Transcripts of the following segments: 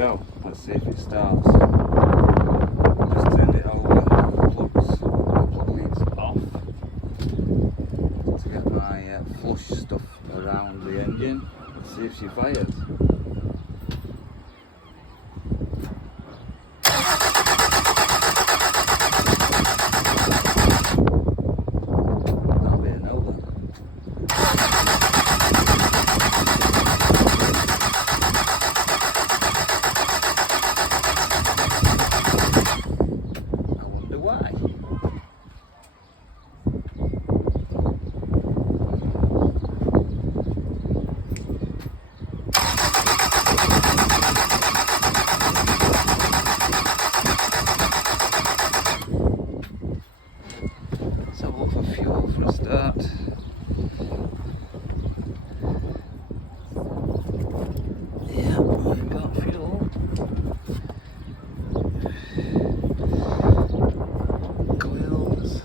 go. Let's see if it starts. Just turned it over, plug leads off to get my flush stuff around the engine. Let's see if she fires. That'll be a no then. I wonder why. Let's have a look for fuel for a start. Yeah, we've got fuel. Coils.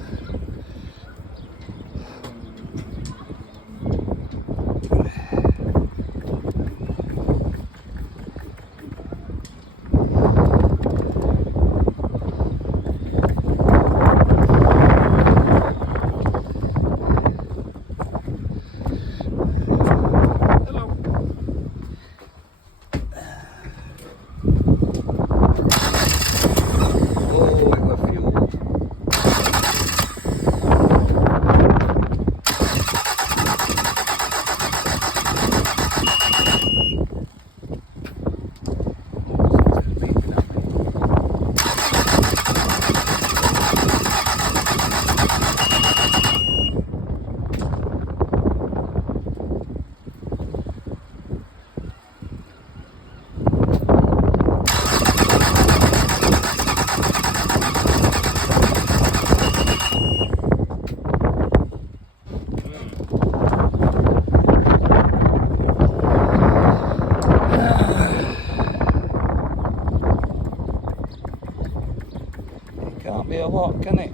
Can't be a lot, can it?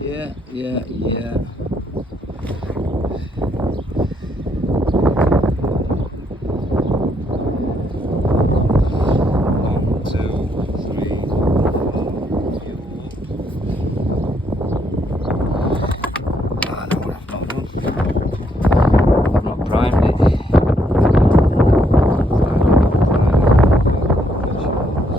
Yeah.